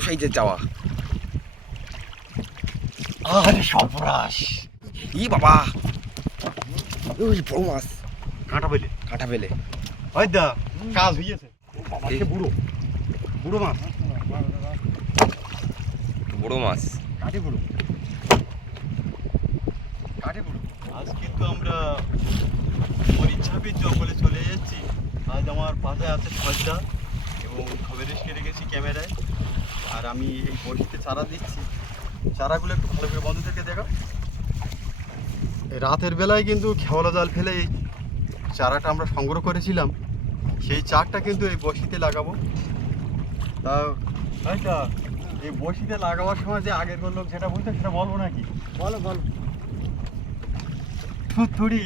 সাইজের চাওয়া আরে সর্বনাশ। ই বাবা। ওই বড় মাছ। কাঁটা পেলে। কাঁটা ফেলে ওই দা কাজ এই- বুড়ো। বুড়ো মাছ। বড় মাছ। কাঠি বুড়ো। কাঠি বুড়ো। আজ কিন্তু আমরা মরিচাপির জঙ্গলে চলে যাচ্ছি। আজ আমার পাশে আছে সজ্জা এবং খবরেশকে রেখেছি ক্যামেরায়। আর আমি এই বড়িতে চারা দিচ্ছি। চারাগুলো একটু ভালো করে বন্ধুদেরকে দেখাও। এই রাতের বেলায় কিন্তু খেওলা জাল ফেলে এই চারাটা আমরা সংগ্রহ করেছিলাম। সেই চারটা কিন্তু এই বসিতে লাগাবো। তা আচ্ছা এই বসিতে লাগাবার সময় যে আগের লোক যেটা বলতো সেটা বলব নাকি? বলো বলো। থুড়ি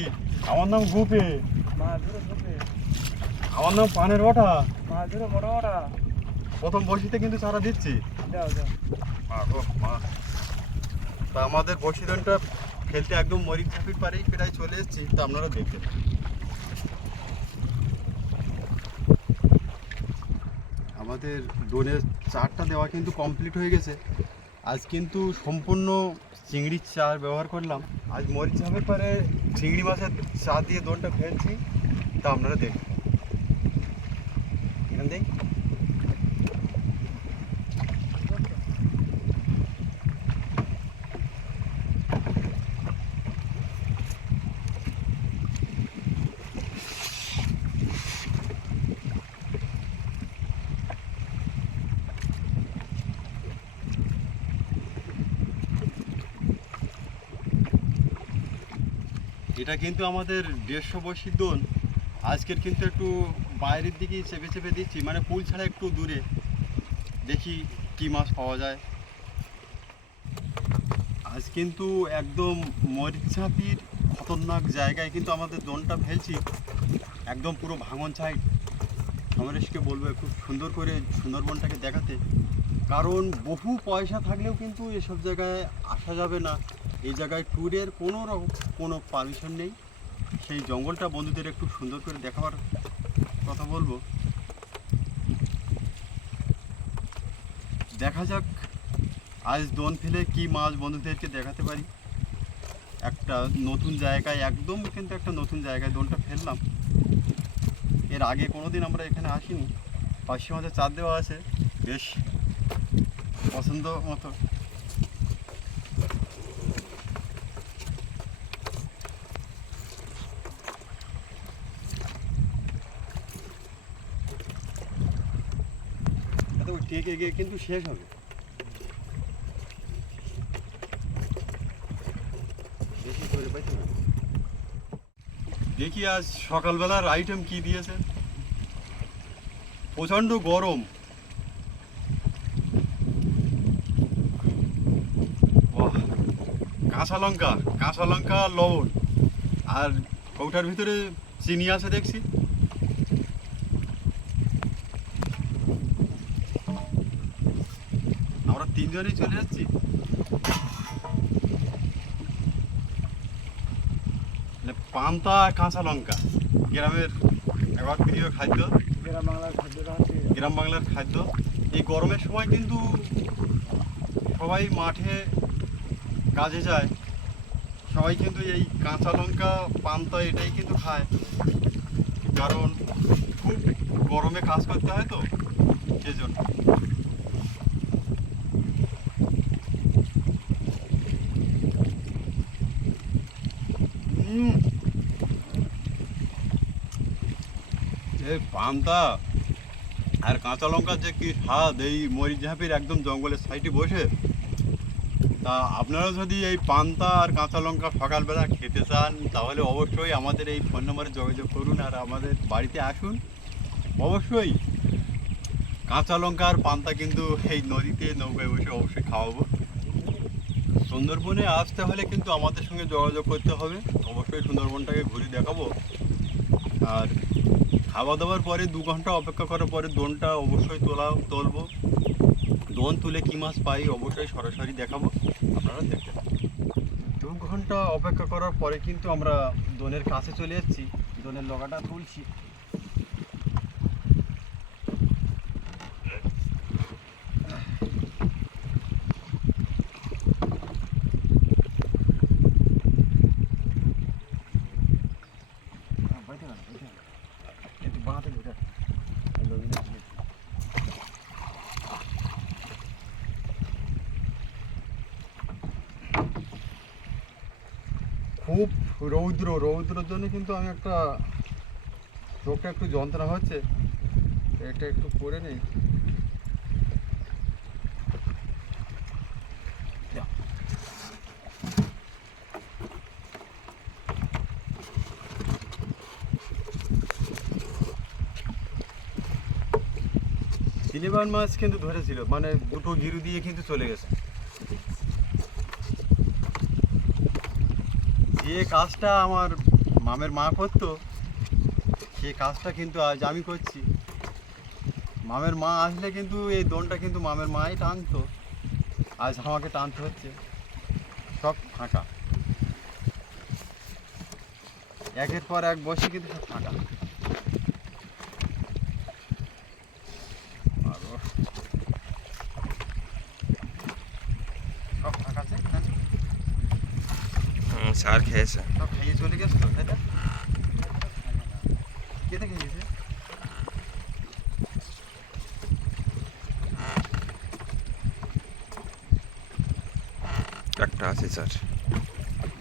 আমার নাম গোপে। মাছ ধরে আমার নাম পানের ওঠা মাছ ধরে বড় বড়। প্রথম বসিতে কিন্তু চারা দিচ্ছি। তা আমাদের বসিদনটা খেলতে একদম মরিচ ঝাঁপির পারেই প্রায় চলে এসেছি তা আপনারা দেখতে আমাদের ডোনের চারটা দেওয়া কিন্তু কমপ্লিট হয়ে গেছে। আজ কিন্তু সম্পূর্ণ চিংড়ির চার ব্যবহার করলাম। আজ মরিচ ঝাঁপের পারে চিংড়ি মাছের চা দিয়ে দোনটা ফেলছি তা আপনারা দেখুন। এখান থেকে এটা কিন্তু আমাদের দেড়শো বয়সী দোন। আজকের কিন্তু একটু বাইরের দিকেই চেপে চেপে দিচ্ছি মানে পুল ছাড়া একটু দূরে। দেখি কি মাছ পাওয়া যায়। আজ কিন্তু একদম মরিচাপির খতরনাক জায়গায় কিন্তু আমাদের দোনটা ফেলছি। একদম পুরো ভাঙন সাইড সমরেশকে বলব খুব সুন্দর করে সুন্দরবনটাকে দেখাতে। কারণ বহু পয়সা থাকলেও কিন্তু এসব জায়গায় আসা যাবে না। এই জায়গায় ট্যুরের কোনো রকম কোনো পারমিশন নেই। সেই জঙ্গলটা বন্ধুদের একটু সুন্দর করে দেখাবার কথা বলব। দেখা যাক, আজ দোন ফেলে কি মাছ বন্ধুদেরকে দেখাতে পারি। একটা নতুন জায়গায়, একদম কিন্তু একটা নতুন জায়গায় দোনটা ফেললাম। এর আগে কোনো দিন আমরা এখানে আসিনি। পাশে আমাদের চার দেওয়া আছে। বেশ, পছন্দ মতো। টেকে গিয়ে কিন্তু শেষ হবে? দেখি আজ সকালবেলার আইটেম কি দিয়েছে। প্রচণ্ড গরম। কাঁচা লঙ্কা কাঁচা লঙ্কা লবণ। আর কৌটার ভিতরে চিনি আছে দেখছি আমরা তিনজনেই চলে যাচ্ছি মানে পান্তা কাঁচা লঙ্কা গ্রামের একবার প্রিয় খাদ্য। গ্রাম বাংলার খাদ্যটা হচ্ছে গ্রাম বাংলার খাদ্য। এই গরমের সময় কিন্তু সবাই মাঠে কাজে যায়। সবাই কিন্তু এই কাঁচা লঙ্কা পান্তা এটাই কিন্তু খায়। কারণ খুব গরমে কাজ করতে হয় তো সেজন্য। এই পান্তা আর কাঁচা লঙ্কার যে কি স্বাদ, এই মরিচ ঝাঁপির একদম জঙ্গলের সাইডে বসে। তা আপনারা যদি এই পান্তা আর কাঁচা লঙ্কা সকালবেলা খেতে চান, তাহলে অবশ্যই আমাদের এই ফোন নম্বরে যোগাযোগ করুন আর আমাদের বাড়িতে আসুন। অবশ্যই কাঁচা লঙ্কা আর পান্তা কিন্তু এই নদীতে নৌকায় বসে অবশ্যই খাওয়াবো। সুন্দরবনে আসতে হলে কিন্তু আমাদের সঙ্গে যোগাযোগ করতে হবে। অবশ্যই সুন্দরবনটাকে ঘুরে দেখাবো। আর খাওয়া দাওয়ার পরে দু ঘণ্টা অপেক্ষা করার পরে দোনটা অবশ্যই তোলা, তুলবো। দোন তুলে কী মাছ পাই অবশ্যই সরাসরি দেখাবো। আপনারা দেখতে দু ঘণ্টা অপেক্ষা করার পরে কিন্তু আমরা দোনের কাছে চলে এসেছি। দোনের লগাটা তুলছি। রৌদ্র, রৌদ্রর জন্য কিন্তু আমি একটা চোখটা একটু যন্ত্রণা হচ্ছে। এটা একটু করে নেই। সিলেবান মাছ কিন্তু ধরেছিল মানে দুটো গিরু দিয়ে কিন্তু চলে গেছে। যে কাজটা আমার মামের মা করতো, সে কাজটা কিন্তু আজ আমি করছি। মামের মা আসলে কিন্তু এই দোনটা কিন্তু মামের মাই টানতো। আজ আমাকে টানতে হচ্ছে। সব ফাঁকা। একের পর এক বসে কিন্তু সব ফাঁকা আরও সব ফাঁকা আছে এখানে? হুম, সার খেয়েছে সব খেয়ে চলে গেছে তো তাই না কেটে খেয়েছে একটা আছে স্যার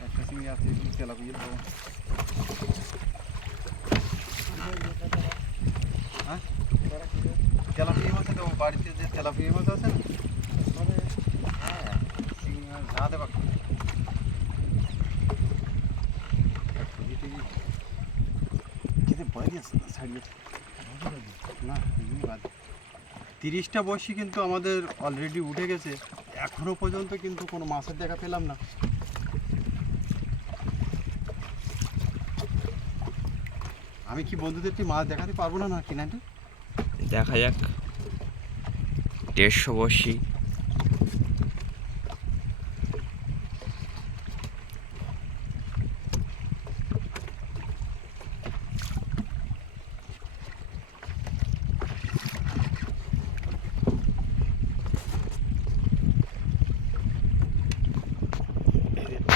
একটা চিংড়ি আছে তেলাপিয়া দেবো হ্যাঁ তেলাপিয়া মাছ দেবো বাড়িতে যে তেলাপিয়া মাছ আছে না হ্যাঁ চিংড়ি মাছ ঝা দেবা না এগুলি বাদ। তিরিশটা বসি কিন্তু আমাদের অলরেডি উঠে গেছে। এখনও পর্যন্ত কিন্তু কোনো মাছের দেখা পেলাম না। আমি কি বন্ধুদের বন্ধুদেরকে মাছ দেখাতে পারব না না কিনাটি দেখা যাক। দেড়শো বর্ষি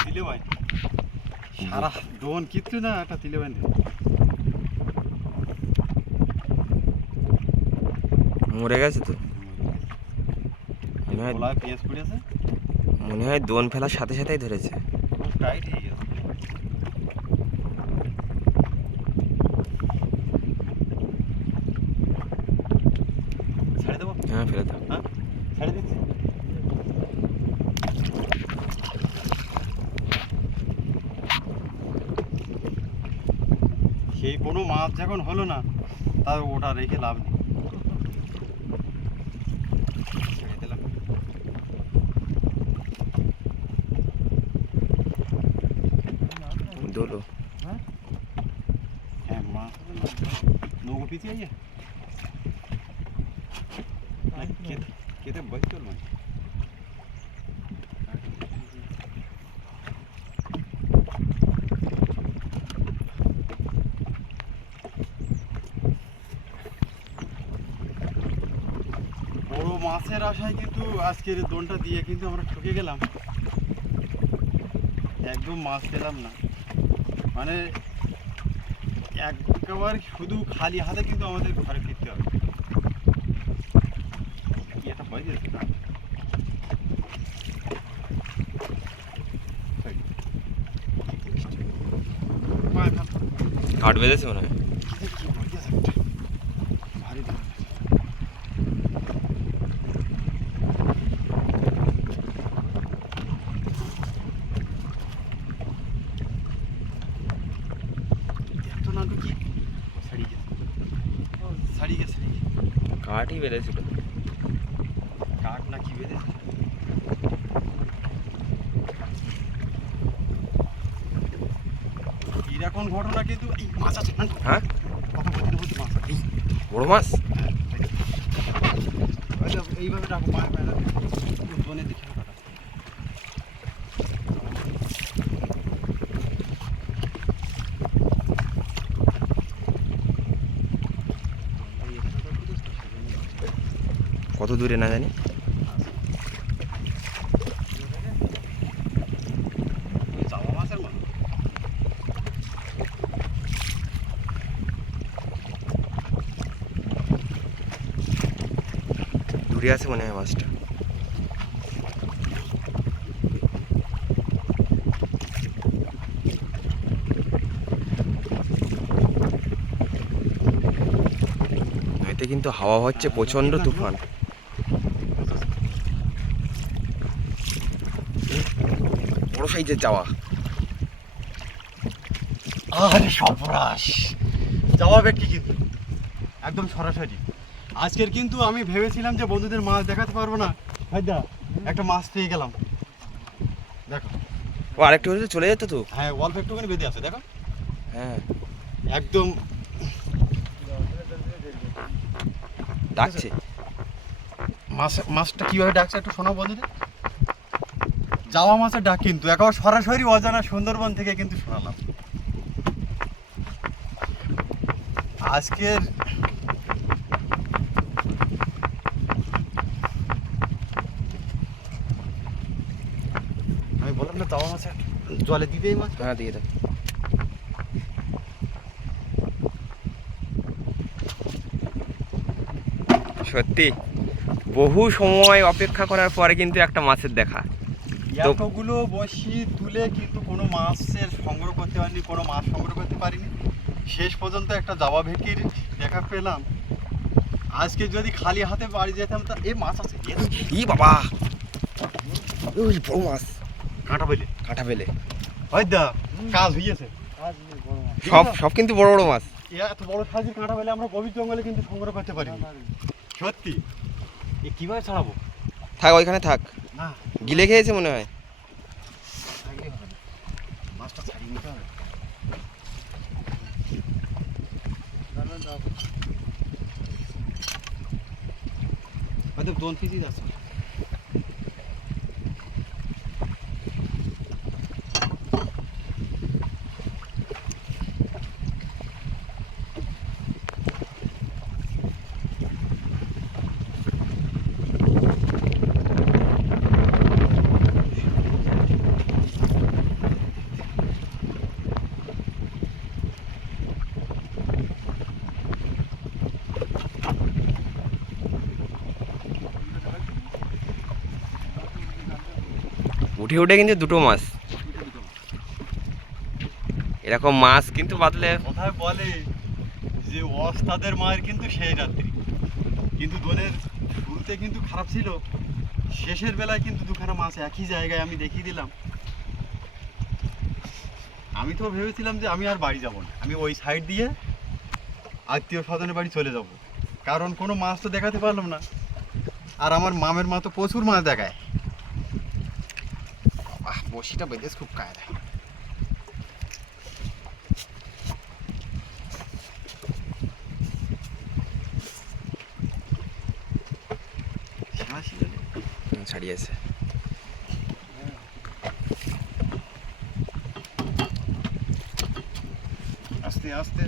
তিলে ভাই সারা ডোন কিচ্ছু না একটা তিলে মরে গেছে তো? মনে হয় মনে হয় দোন ফেলার সাথে সাথেই ধরেছে। টাইট হয়ে গেছে ছেড়ে দেবো হ্যাঁ ফেলে দাও হ্যাঁ ছেড়ে দিচ্ছি সেই কোনো মাছ যখন হলো না তার ওটা রেখে লাভ নেই। ছেড়ে দিলাম। দোলো। হ্যাঁ? মাছ নৌকো পিছিয়ে আইয়ে? খেতে খেতে বস চল মানে বড় মাছের আশায় কিন্তু আজকের দোনটা দিয়ে কিন্তু আমরা ঠকে গেলাম। একদম মাছ পেলাম না। মানে একেবারে শুধু খালি হাতে কিন্তু আমাদের ঘরে ফিরতে হবে। কি একটা ভয় না? পায়ে বেঁধেছে মনে হয় কি ভয় দিয়েছে একটা? ভারী ধরে আছে। দেখতো না তো কি ছাড়িয়ে গেছে ও, ছাড়িয়ে গেছে ছাড়িয়ে গেছে। কাঠই বেঁধেছিল কাক না কি বেঁধেছে এরকম ঘটনা কিন্তু মাছ আছে হ্যাঁ? বড় মাছ? হ্যাঁ, এইভাবে পায়ে পায়ে কত দূরে না জানি চাওয়া মাছের মতো ঘুরে আছে মনে হয় মাছটা। নইতে কিন্তু হাওয়া হচ্ছে প্রচণ্ড তুফান। বড় সাইজের যাওয়া আরে সর্বনাশ। যাওয়া ব্যক্তি কিন্তু একদম সরাসরি। আজকের কিন্তু আমি ভেবেছিলাম যে বন্ধুদের মাছ দেখাতে পারব না। ভাইদা একটা মাছ পেয়ে গেলাম। দেখো। ও আরেকটু হলে চলে যেত তো। হ্যাঁ অল্প একটুখানি বেঁধে আছে দেখো। হ্যাঁ। একদম ডাকছে। মাছ মাছটা কীভাবে ডাকছে একটু শোনাও বন্ধুদের। যাওয়া মাছের ডাক কিন্তু একেবারে সরাসরি অজানা সুন্দরবন থেকে কিন্তু শোনালাম। আজকের আমি বললাম না যাওয়া মাছের জলে দিবেই মাছ হ্যাঁ দিয়ে দাও সত্যি বহু সময় অপেক্ষা করার পরে কিন্তু একটা মাছের দেখা। এতগুলো বসি তুলে কিন্তু কোনো মাছের সংগ্রহ করতে পারিনি কোনো মাছ সংগ্রহ করতে পারিনি। শেষ পর্যন্ত একটা জাবা ভেটকির দেখা পেলাম। আজকে যদি খালি হাতে বাড়ি যেতাম তা এ মাছ আছে ই বাবা! ওই বড় মাছ। কাঁটা বলে কাঁটা পেলে। হয়দা কাজ মাছ। সব সব কিন্তু বড় বড় মাছ। এ এত বড় সাইজের কাঁটা পেলে আমরা গভীর জঙ্গলে কিন্তু সংগ্রহ করতে পারি। সত্যি? এ কীভাবে ছাড়াবো? থাক ওইখানে থাক। না। গিলে খেয়েছে মনে হয়। মাছটা ছাড়িয়ে নিতে হবে। তো, হয়তো দোন পিসই যাচ্ছে। উঠে উঠে কিন্তু দুটো মাছ। এরকম মাছ কিন্তু বাদলে কোথায় বলে যে অস্তাদের মায়ের কিন্তু সেই রাত্রি। কিন্তু দোলের শুরুতে কিন্তু খারাপ ছিল। শেষের বেলায় কিন্তু দুখানা মাছ একই জায়গায় আমি দেখিয়ে দিলাম। আমি তো ভেবেছিলাম যে আমি আর বাড়ি যাব না। আমি ওই সাইড দিয়ে আত্মীয় স্বজনের বাড়ি চলে যাব। কারণ কোনো মাছ তো দেখাতে পারলাম না। আর আমার মামের মা তো প্রচুর মাছ দেখায়। বসিটা বেদেশ খুব কায়দা। ছাড়িয়েছে। আস্তে আস্তে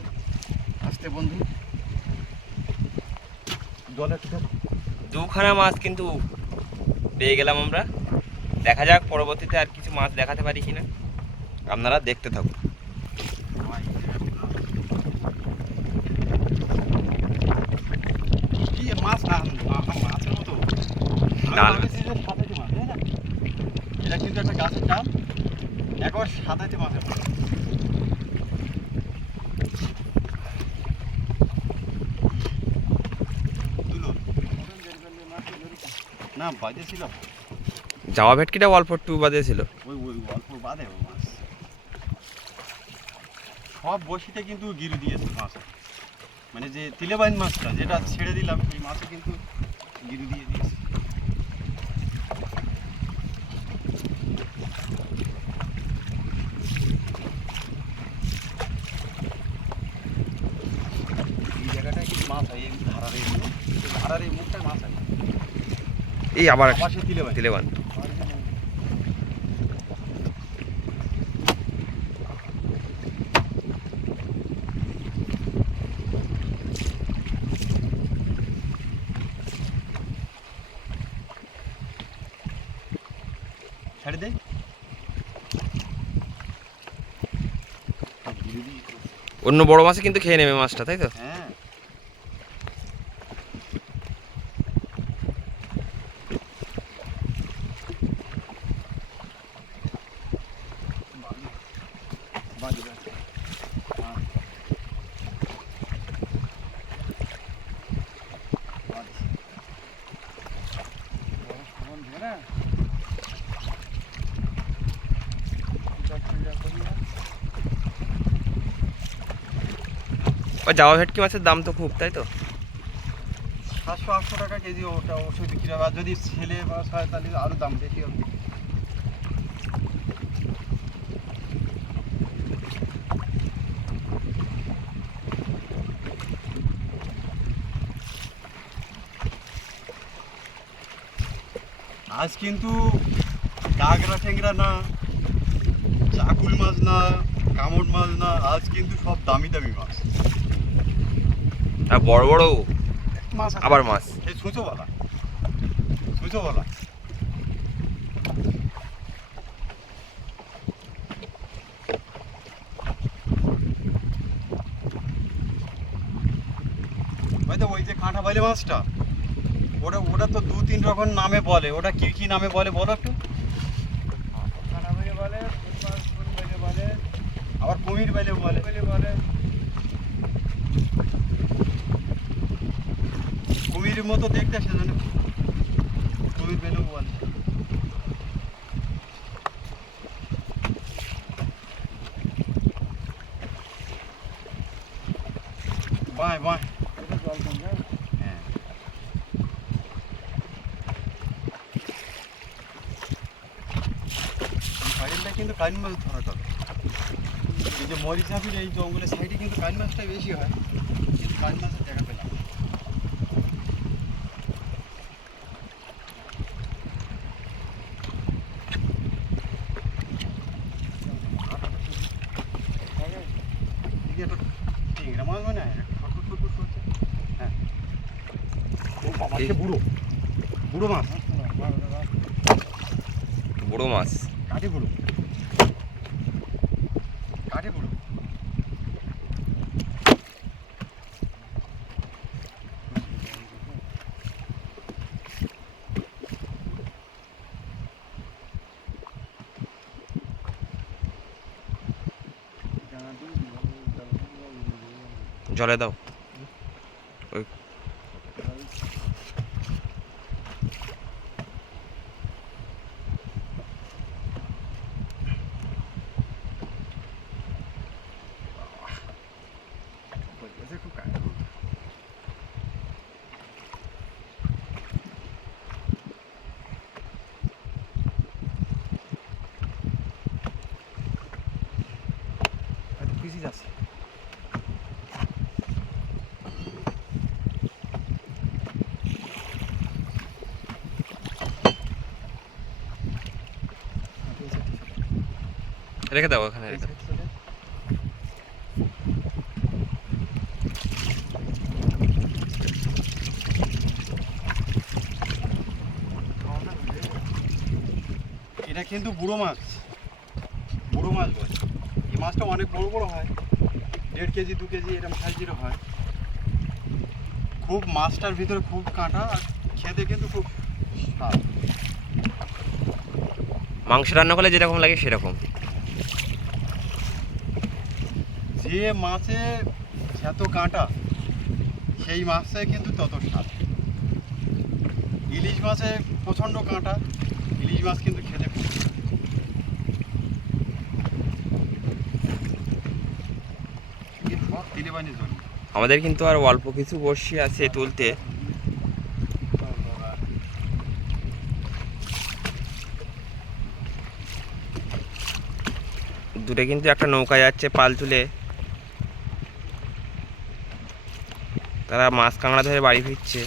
আস্তে বন্ধু। জলে দুখানা মাছ কিন্তু পেয়ে গেলাম আমরা। দেখা যাক পরবর্তীতে আর কিছু মাছ দেখাতে পারি কিনা? আপনারা দেখতে থাকুন। মাছ না মাছের মতো। ডাল। এটা কিন্তু একটা গাছের ডাল একবার মাছের মতো না বাজে ছিল। যাওয়া ভেটকিটা অল্প একটু বাদে ছিল। বাদে ও মাছ। সব বসিতে কিন্তু গিরু দিয়েছে মাছ। মানে যে তিলেবাইন মাছটা যেটা ছেড়ে দিলাম সেই মাছে কিন্তু গিরু দিয়ে দিয়েছে। এই জায়গাটায় কিন্তু মাছ অন্য বড় মাছে কিন্তু খেয়ে নেবে মাছটা তাই তো? হ্যাঁ। ওই জামা ভেটকি মাছের দাম তো খুব, তাই তো? সাতশো আটশো টাকা কেজি ওটা অবশ্যই বিক্রি হবে। আর যদি ছেলে মাছ হয় তাহলে আরও দাম বেশি হবে। আজ কিন্তু কাঁকড়া ঠেংরা না, চাকুল মাছ না, কামড় মাছ না, আজ কিন্তু সব দামি দামি মাছ। আর বড় বড় মাছ আবার মাছ। এই সুঁচো বলা। বলা। হয়তো ওই যে কাঁটা বাইলে মাছটা ওটা ওটা তো দু তিন রকম নামে বলে। ওটা কি কি নামে বলে বলো একটু? খানা বলে ফুল মাছ ফুল বেড়ে বলে। আবার কুমির বাইলে বলে বলে। কুমিরের মতো দেখতে সেজন্য কুমির বেলেও বলে বাঁয় বাঁয় এটা জল কমবে হ্যাঁ এই ফাইলটা কিন্তু কান মাছ ধরা যাবে এই যে মরিচাপির এই জঙ্গলের সাইডে কিন্তু কান মাছটাই বেশি হয় কিন্তু কান মাছের দেখা পেলাম না। এদিকে একটা টিংরা মাছ মনে হয় ছোট ছোট ছোট হ্যাঁ ও বাবা সে বুড়ো বুড়ো মাছ বড় মাছ কাঠি বুড়ো কাঠি বুড়ো জানা দিন জলে দাও পরিবেশে খুব কাঠি বুড়ো পিসি যাচ্ছে রেখে দাও ওখানে রেখে দাও। এটা কিন্তু বুড়ো মাছ। বুড়ো মাছ বলে। এই মাছটা অনেক বড় বড় হয়। দেড় কেজি দু কেজি এরকম সাইজের হয়। খুব মাছটার ভিতরে খুব কাঁটা আর খেতে কিন্তু খুব মাংস রান্না করলে যেরকম লাগে সেরকম। যে মাছে যত কাঁটা, সেই মাছে কিন্তু তত স্বাদ ইলিশ মাছে প্রচণ্ড কাঁটা, ইলিশ মাছ কিন্তু খেতে খুব আমাদের কিন্তু আর অল্প কিছু বর্ষি আছে তুলতে। দূরে কিন্তু একটা নৌকা যাচ্ছে পাল তুলে। তারা মাছ কাঁকড়া ধরে বাড়ি ফিরছে।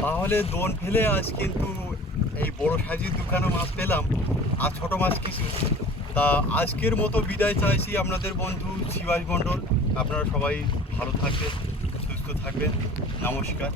তাহলে দোন ফেলে আজ কিন্তু এই বড় সাইজের দুখানা মাছ পেলাম আর ছোট মাছ কিছু তা আজকের মতো বিদায় চাইছি আপনাদের বন্ধু শিবাজ মণ্ডল আপনারা সবাই ভালো থাকবেন, সুস্থ থাকবেন। নমস্কার।